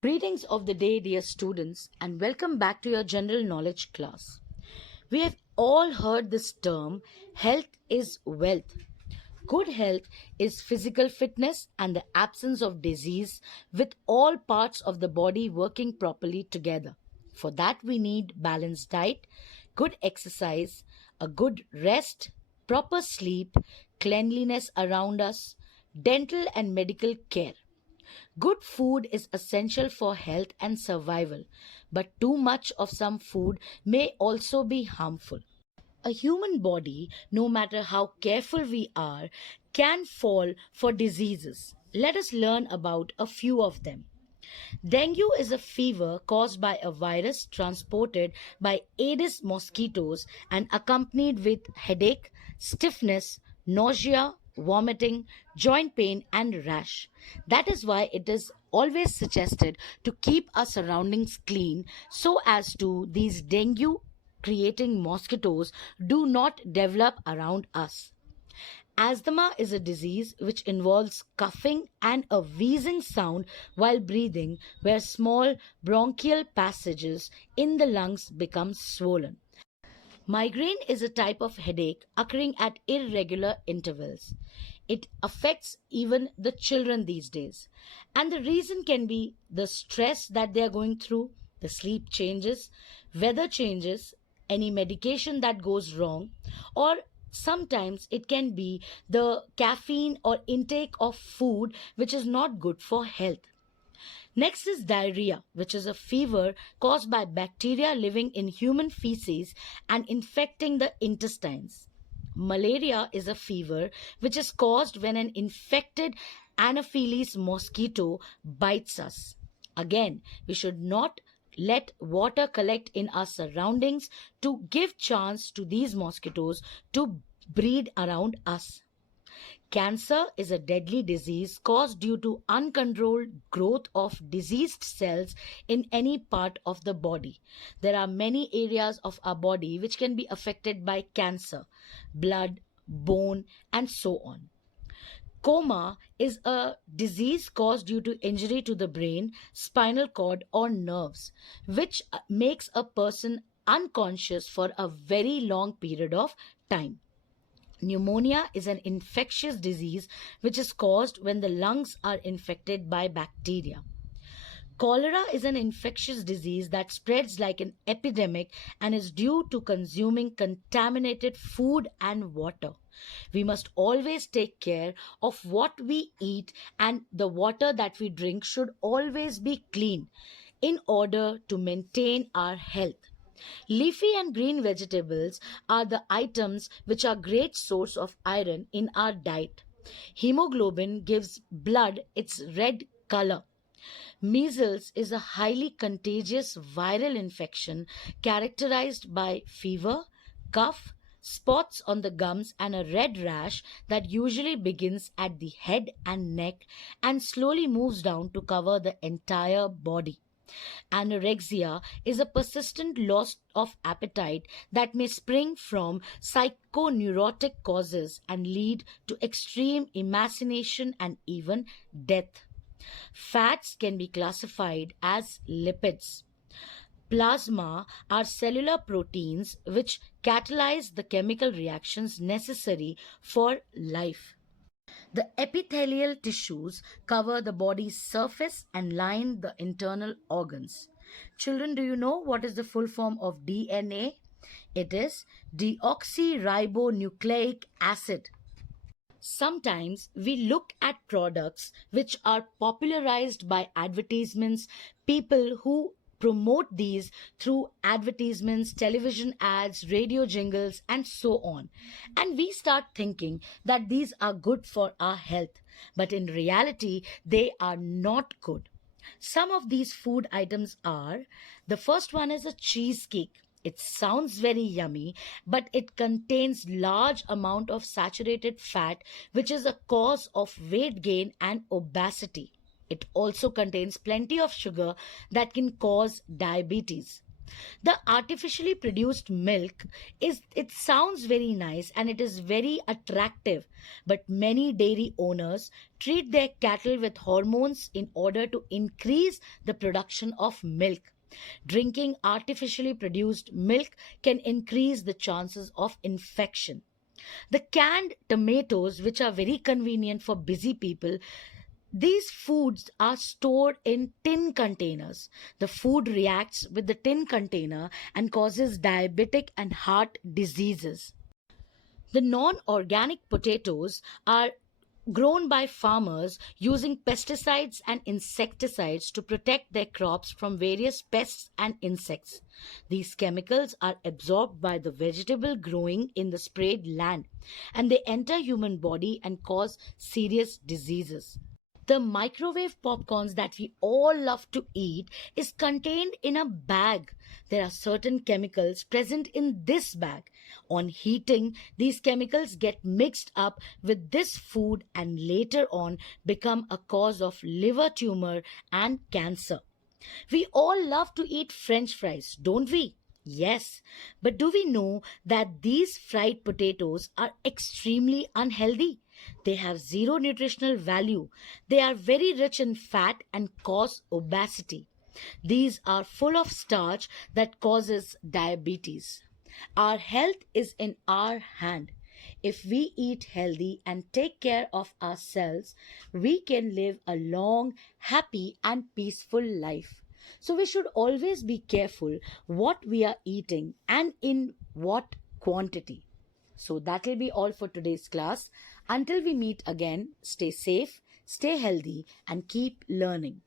Greetings of the day, dear students, and welcome back to your general knowledge class. We have all heard this term health is wealth. Good health is physical fitness and the absence of disease, with all parts of the body working properly together. For that, we need balanced diet, good exercise, a good rest, proper sleep, cleanliness around us, dental and medical care. Good food is essential for health and survival, but too much of some food may also be harmful. A human body, no matter how careful we are, can fall for diseases. Let us learn about a few of them. Dengue is a fever caused by a virus transported by Aedes mosquitoes and accompanied with headache, stiffness, nausea, vomiting, joint pain, and rash. That is why it is always suggested to keep our surroundings clean so as to these dengue creating mosquitoes do not develop around us. Asthma is a disease which involves coughing and a wheezing sound while breathing, where small bronchial passages in the lungs become swollen. Migraine is a type of headache occurring at irregular intervals. It affects even the children these days. And the reason can be the stress that they are going through, the sleep changes, weather changes, any medication that goes wrong, or sometimes it can be the caffeine or intake of food which is not good for health. Next is diarrhea, which is a fever caused by bacteria living in human feces and infecting the intestines. Malaria is a fever which is caused when an infected Anopheles mosquito bites us. Again, we should not let water collect in our surroundings to give chance to these mosquitoes to breed around us. Cancer is a deadly disease caused due to uncontrolled growth of diseased cells in any part of the body. There are many areas of our body which can be affected by cancer: blood, bone, and so on. Coma is a disease caused due to injury to the brain, spinal cord, or nerves, which makes a person unconscious for a very long period of time. Pneumonia is an infectious disease which is caused when the lungs are infected by bacteria. Cholera is an infectious disease that spreads like an epidemic and is due to consuming contaminated food and water. We must always take care of what we eat, and the water that we drink should always be clean in order to maintain our health. Leafy and green vegetables are the items which are great source of iron in our diet. Hemoglobin gives blood its red color. Measles is a highly contagious viral infection characterized by fever, cough, spots on the gums, and a red rash that usually begins at the head and neck and slowly moves down to cover the entire body. Anorexia is a persistent loss of appetite that may spring from psychoneurotic causes and lead to extreme emaciation and even death. Fats can be classified as lipids. Plasma are cellular proteins which catalyze the chemical reactions necessary for life. The epithelial tissues cover the body's surface and line the internal organs. Children, do you know what is the full form of DNA? It is deoxyribonucleic acid. Sometimes we look at products which are popularized by advertisements, people who promote these through advertisements, television ads, radio jingles, and so on. And we start thinking that these are good for our health. But in reality, they are not good. Some of these food items are: the first one is a cheesecake. It sounds very yummy, but it contains large amount of saturated fat, which is a cause of weight gain and obesity. It also contains plenty of sugar that can cause diabetes. The artificially produced milk it sounds very nice and it is very attractive, but many dairy owners treat their cattle with hormones in order to increase the production of milk. Drinking artificially produced milk can increase the chances of infection. The canned tomatoes, which are very convenient for busy people, these foods are stored in tin containers. The food reacts with the tin container and causes diabetic and heart diseases. The non organic potatoes are grown by farmers using pesticides and insecticides to protect their crops from various pests and insects. These chemicals are absorbed by the vegetable growing in the sprayed land and they enter human body and cause serious diseases. The microwave popcorns that we all love to eat is contained in a bag. There are certain chemicals present in this bag. On heating, these chemicals get mixed up with this food and later on become a cause of liver tumor and cancer. We all love to eat French fries, don't we? Yes, but do we know that these fried potatoes are extremely unhealthy? They have zero nutritional value. They are very rich in fat and cause obesity. These are full of starch that causes diabetes. Our health is in our hand. If we eat healthy and take care of ourselves, we can live a long, happy, and peaceful life. So, we should always be careful what we are eating and in what quantity. So, that will be all for today's class. Until we meet again, stay safe, stay healthy, and keep learning.